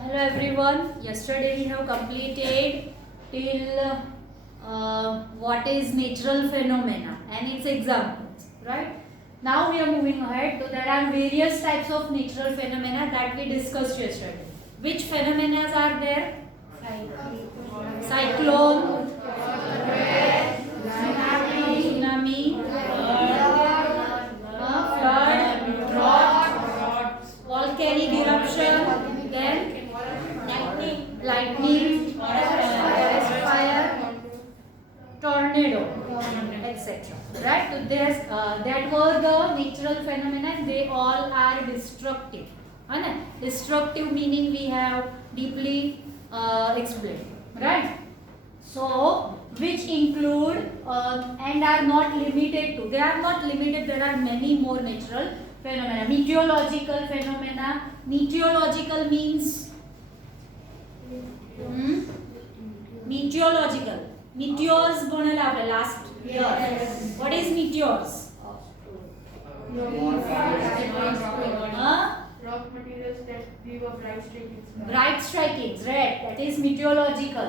Hello everyone. Yesterday we have completed till what is natural phenomena and its examples, right? Now we are moving ahead. So there are various types of natural phenomena that we discussed yesterday. Which phenomena are there? Cyclone, tsunami, flood, drought, volcanic eruption, then lightning, forest fire, tornado, etc. Right? So that were the natural phenomena. They all are destructive. Destructive meaning we have deeply explained. Right? So, which include and are not limited to. They are not limited. There are many more natural phenomena. Meteorological phenomena. Meteorological means meteorological. Meteors ભણેલા આપણે last year. What is meteors? Rock materials that give a bright streakings. Bright strikings, right? That is meteorological.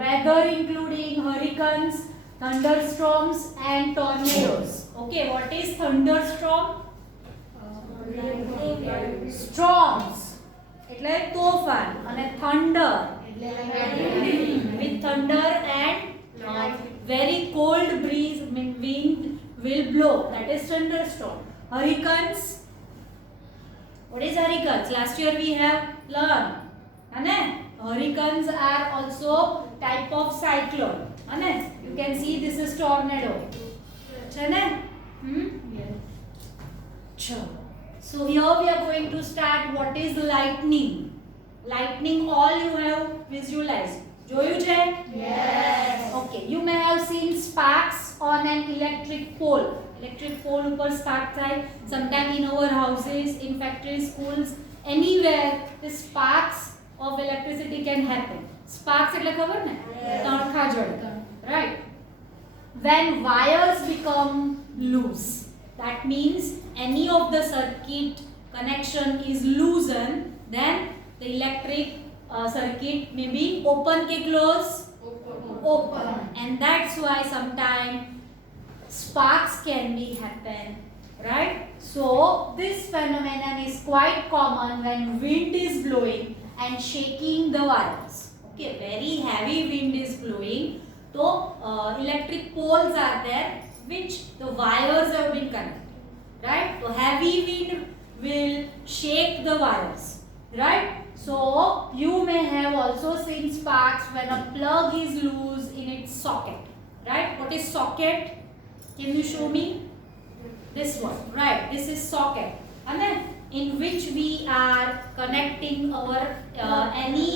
Weather including hurricanes, thunderstorms and tornadoes. Okay, what is thunderstorm? Storms. એટલે તોફાન અને thunder with thunder and very cold breeze, wind will blow. That is thunderstorm. Hurricanes. What is hurricanes? Last year we have learned. Hurricanes are also type of cyclone. You can see this is tornado. So here we are going to start what is lightning. Lightning all you have visualized. જોયું છે? Yes. Okay, you may have seen sparks on an electric pole. Electric pole ઉપર spark થાય. Sometime in our houses, in factories, schools, anywhere the sparks of electricity can happen. Sparks એટલે ખબર ને? તણખા જળતા. Right? When wires become loose, that means any of the circuit connection is loosened, then the electric circuit may be open ke close? Open. And that's why sometimes sparks can be happen, right? So this phenomenon is quite common when wind is blowing and shaking the wires. Okay, very heavy wind is blowing. So electric poles are there which the wires have been connected, right? So heavy wind will shake the wires, right? So you may have also seen sparks when a plug is loose in its socket, right? What is socket? Can you show me? This one, right? This is socket, and then in which we are connecting our any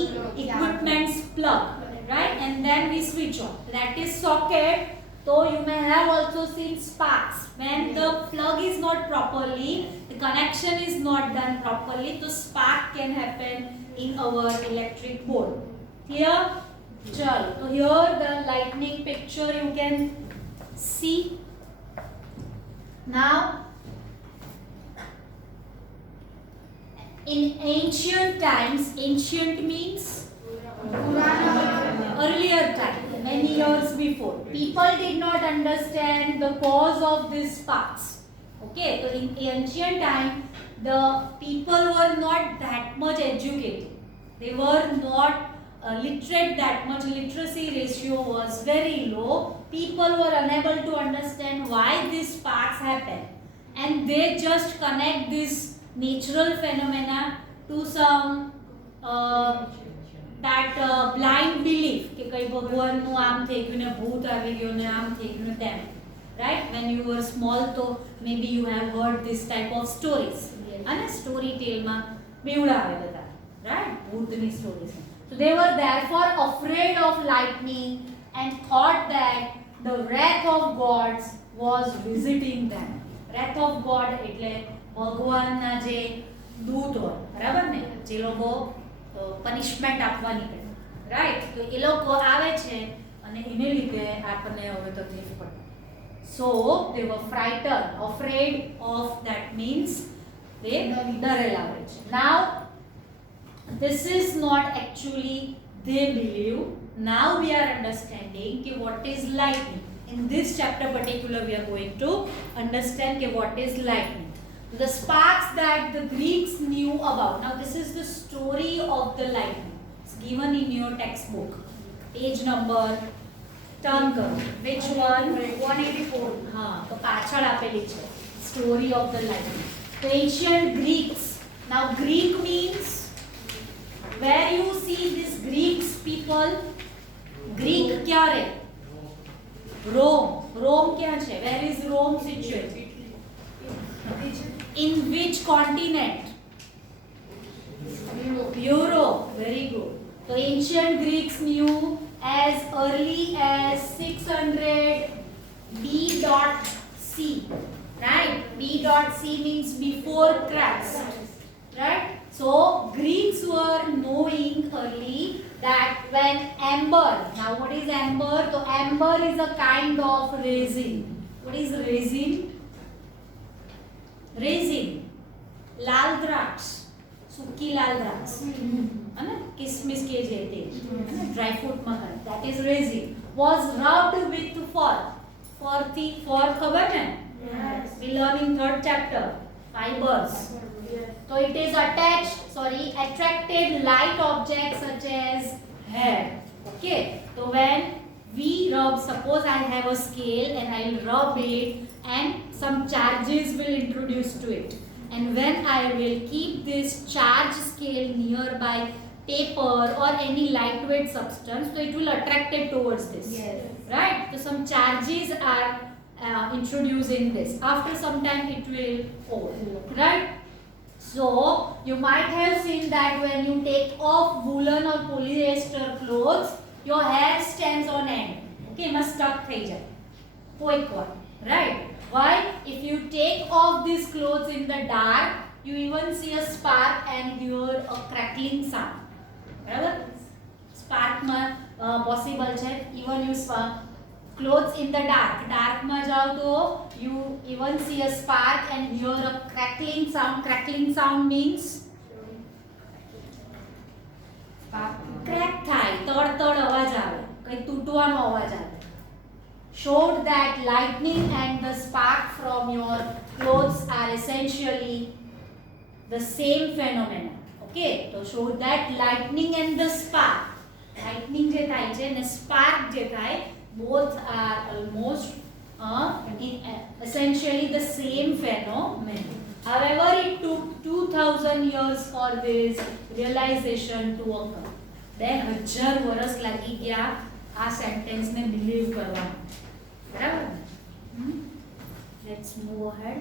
equipment's plug, right? And then we switch on. That is socket. So you may have also seen sparks when the plug is not properly, the connection is not done properly, so spark can happen in our electric board. Here, chalo. So here the lightning picture you can see. Now, in ancient times, ancient means earlier time, many years before, people did not understand the cause of these sparks. Okay, so in ancient time, the people were not that much educated. They were not literate that much. Literacy ratio was very low. People were unable to understand why these sparks happen, and they just connect this natural phenomena to some that blind belief કે કઈ ભગવાનનું આમ થઈ ગયું ને ભૂત આવી ગયો ને આમ થઈ ગયું ને તેમ. Right? When you were small, so maybe you have heard this type of stories. અને story tale માં બેવડાવે બધા. Right? ભૂતની stories. So they were therefore afraid of lightning and thought that the wrath of gods was visiting them. Wrath of God એટલે ભગવાનના જે દૂત હોય, બરાબર ને? જે લોકો પનિશમેન્ટ આપવા નીકળે, રાઈટ? તો એ લોકો આવે છે અને એને લીધે આપણને હવે તકલીફ પડે. So they were frightened, afraid of, that means they ડરેલા હોય છે. Now this is not actually they believe. Now we are understanding कि what is lightning. In this chapter particular we are going to understand कि what is lightning. The sparks that the Greeks knew about. Now this is the story of the lightning. It's given in your textbook. Page number turn करो. Which one? 184. हाँ तो पाछળ આપેલી છે. Story of the lightning. The ancient Greeks. Now Greek means where you see these Greeks people. Greek क्या है? Rome. Rome क्या है? Where is Rome situated? In which continent? Europe. Very good. So ancient Greeks knew as early as 600 B.C. Right? B.C means before Christ. Right? So Greeks were knowing early that when amber, now what is amber? So amber is a kind of resin. What is resin? Resin. लाल द्राक्ष, सूकी लाल द्राक्ष, है ना? किसमिस के जेते, है ना? Dry fruit में है. That is resin. Was rubbed with for खबर है? Yes. We learn in 3rd chapter. Fibers. Yes. So it is attracted light objects such as hair. Okay. So when we rub, suppose I have a scale and I will rub it and some charges will introduce to it. And when I will keep this charge scale nearby paper or any lightweight substance, so it will attract it towards this. Yes. Right? So some charges are introduced in this. After some time it will hold. Right? So you might have seen that when you take off woolen or polyester clothes, your hair stands on end. Okay, must stuck થઈ જાય. કોઈક વાર. Right? Why? If you take off these clothes in the dark, you even see a spark and hear a crackling sound. બરાબર? Spark માં possible છે. Even you clothes in the dark. Dark માં જાઓ તો you even see a spark and hear a crackling sound. Crackling sound means crack થાય. તડ અવાજ આવે. કઈ તૂટવાનો અવાજ આવે. Showed that lightning and the spark from your clothes are essentially the same phenomenon. Okay, so showed that lightning and the spark. Lightning જે થાય છે ને spark જે થાય, both are almost essentially the same phenomenon. However, it took 2000 years for this realization to occur. 2000 વર્ષ લાગી ગયા આ સેન્ટેન્સ ને બિલીવ કરવામાં. બરાબર? Let's move ahead.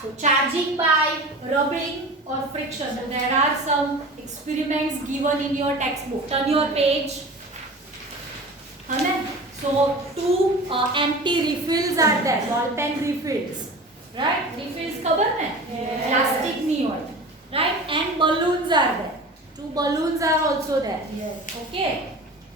So charging by rubbing or friction. So there are some experiments given in your textbook. Turn your page. So two empty refills are there. Ball pen refills. Right? Refills खबर है? Yes. Plastic नहीं होता. Right? And balloons are there. Two balloons are also there. Yes. Okay.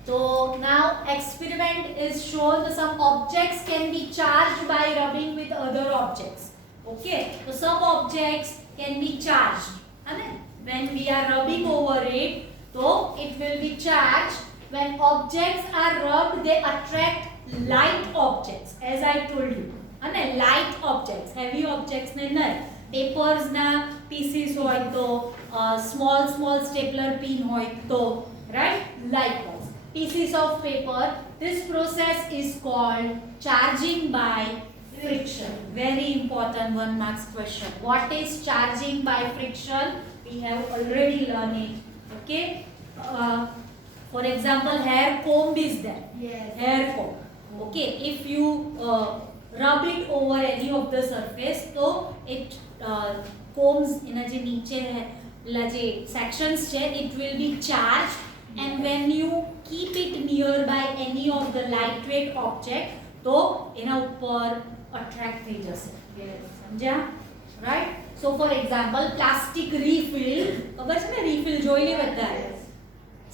So now experiment is shown that some objects can be charged by rubbing with other objects. Okay. So some objects can be charged. When we are rubbing over it, so it will be charged. When objects are rubbed, they attract light objects, as I told you. Light objects, heavy objects ne nahi. Papers na pieces hoy to, small stapler pin hoy to, right? Likewise. Pieces of paper. This process is called charging by friction. Very important 1 marks question. What is charging by friction? We have already learned it. Okay. For example, hair comb is there. Yes. Hair comb. Okay. If you rub it over any of the surface, so it combs in a niche hai, sections che, it will be charged. And when you keep it nearby any of the lightweight object, तो એના ઉપર attract થઈ જશે. Yes. સમજ્યા? Right? So for example, plastic refill, ખબર છે ને refill જોઈ લે બધા.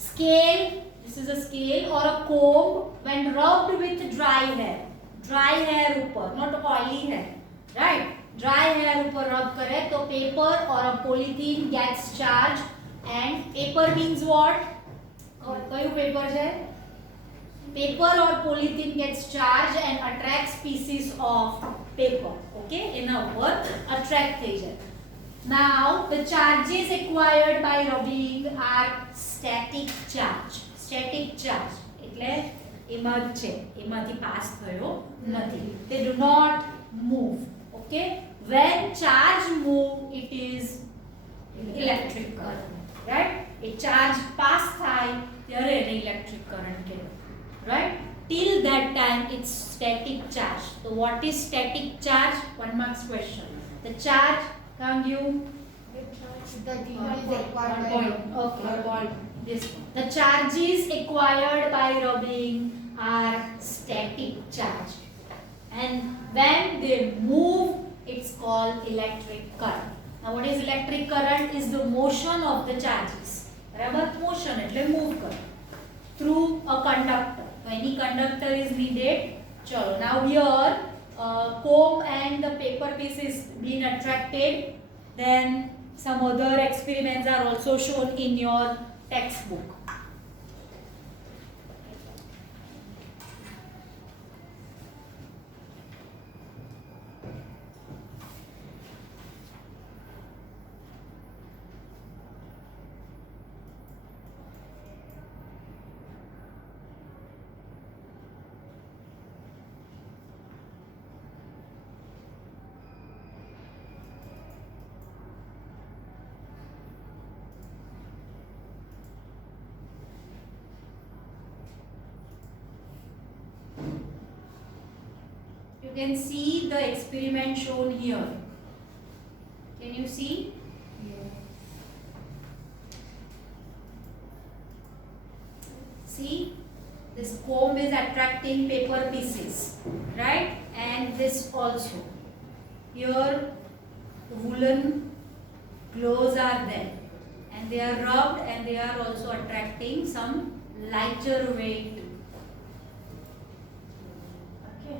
Scale, this is a scale or a comb when rubbed with dry hair. Dry hair ઉપર, not oily hair. Right? Dry hair ઉપર rub કરે તો paper or a polythene gets charged and paper means what? કયું paper છે? Paper or polythene gets charged and attracts pieces of paper. Okay, એના ઉપર attract થઈ જાય. Now the charges acquired by rubbing are static charge. Static charge એટલે એમાં છે, એમાંથી પાસ થયો નથી. They do not move. Okay, when charge move it is electric current, right? A charge pass થાય ત્યારે એને electric current કહેવાય, right? Till that time it's static charge. So what is static charge? 1 marks question. The charge, can you? One point. Okay. This one. The charges acquired by rubbing are static charge, and when they move it's called electric current. Now what is electric current? Is the motion of the charges. બરાબર, motion એટલે move કરે through a conductor. So any conductor is needed. ચલો, now here comb and the paper piece is being attracted. Then some other experiments are also shown in your textbook. You can see the experiment shown here. Can you see? Yes. See, this comb is attracting paper pieces, right? And this also. Here woolen gloves are there, and they are rubbed and they are also attracting some lighter weight. Okay.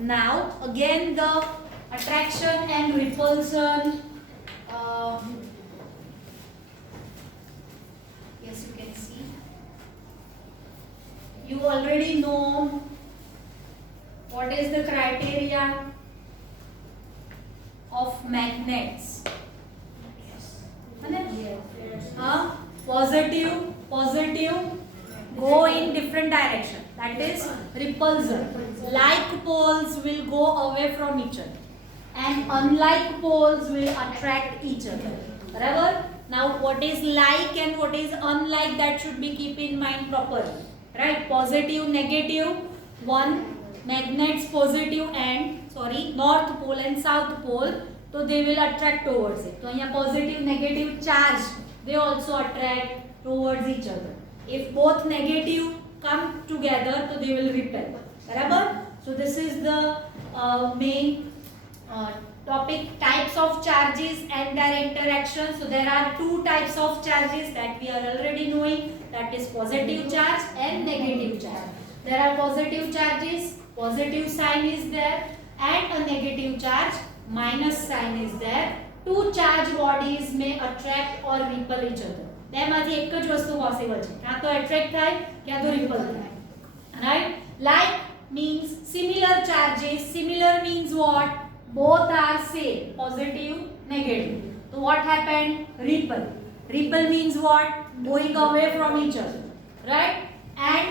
Now again the attraction and repulsion. Yes, you can see. You already know what is the criteria of magnets. Positive go in different direction. That is repulsion. Like poles will go away from each other, and unlike poles will attract each other. Barabar? Now what is like and what is unlike, that should be keep in mind properly. Right? Positive, negative. One magnets positive and north pole and south pole, so they will attract towards it. So here positive, negative charge, they also attract towards each other. If both negative come together, so they will repel. Barabar? So this is the main topic, types of charges and their interaction. So there are two types of charges that we are already knowing, that is positive charge and negative charge. There are positive charges, positive sign is there, and a negative charge, minus sign is there. Two charged bodies may attract or repel each other. બેમાંથી એક જ વસ્તુ possible છે, ક્યાં તો attract થાય ક્યાં તો રિપલ થાય. Right? Like means similar charges. Similar means what? Both are same, positive, negative. So what happened? Repel. Repel means what? Going away from each other. Right? And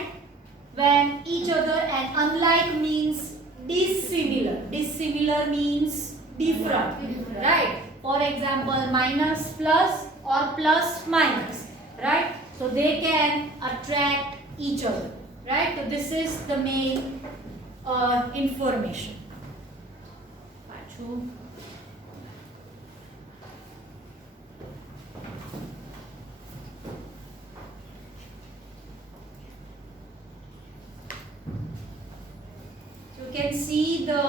when each other, and unlike means dissimilar. Dissimilar means different. Right? For example, minus plus or plus minus, right? So they can attract each other, right? So this is the main information. So you can see the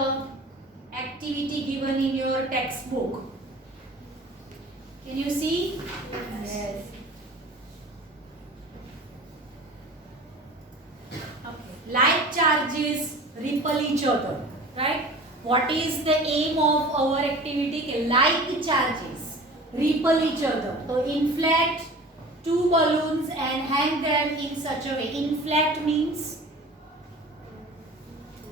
activity given in your textbook. Can you see? Yes. A charges repel each other, right? What is the aim of our activity? Like charges repel each other. So inflate two balloons and hang them in such a way. Inflate means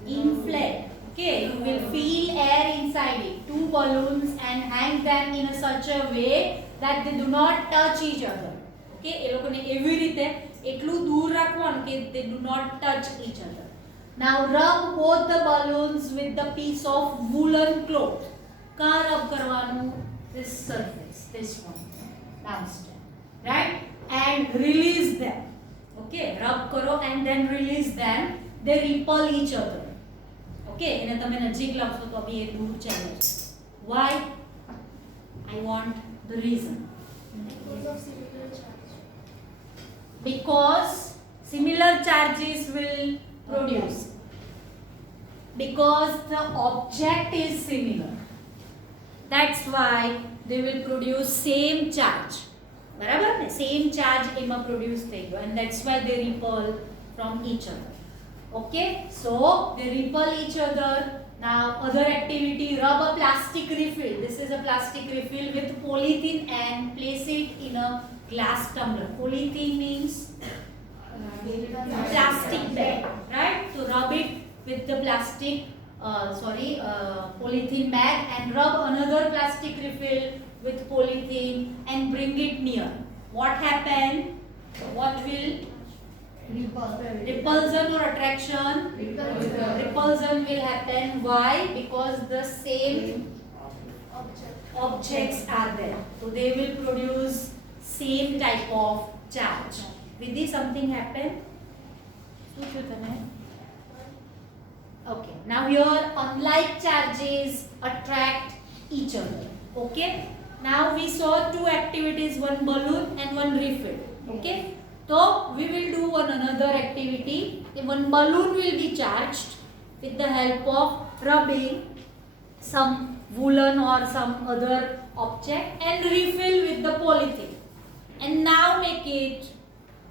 inflate. Okay, you will feel air inside it. Two balloons and hang them in such a way that they do not touch each other. Okay, એ લોકોને એવી રીતે એટલું દૂર રાખવાનું કે they do not touch each other. Now rub both the balloons with the piece of woolen cloth. કા rub કરવાનું? This surface, this one, downstairs, right? And release them. Okay, rub કરો and then release them. They repel each other. Okay, એને તમે નજીક લાવશો તો બી એ દૂર ચાલે છે. Why? I want the reason. Because similar charges will produce. Because the object is similar. That's why they will produce same charge. બરાબર ને? Same charge એમાં produce થઈ ગયો and that's why they repel from each other. Okay, so they repel each other. Now other activity, rub a plastic refill. This is a plastic refill with polythene and place it in a glass tumbler. Polythene means plastic bag, right? So rub it with the plastic polythene bag and rub another plastic refill with polythene and bring it near. What happened? What will repulsion or attraction? Repulsion will happen. Why? Because the same objects are there, so they will produce same type of charge. With this something happen? Okay, now here unlike charges attract each other. Okay, now we saw two activities, one balloon and one refill. Okay, so we will do another activity. One balloon will be charged with the help of rubbing some woolen or some other object and refill with the polythene and now make it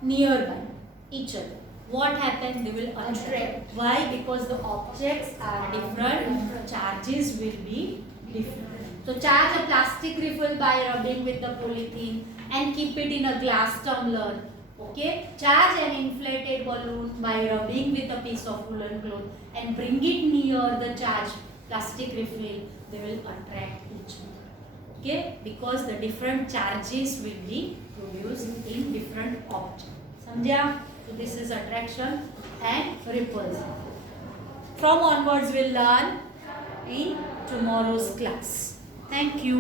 nearby each other. What happens? They will attract. Why? Because the objects are different, charges will be different. So charge a plastic refill by rubbing with the polythene and keep it in a glass tumbler. Okay, charge an inflated balloon by rubbing with a piece of woolen cloth and bring it near the charged plastic refill. They will attract each other. Okay, because the different charges will be produced in different objects. Samjha? So this is attraction and repulsion. From onwards we'll learn in tomorrow's class. Thank you.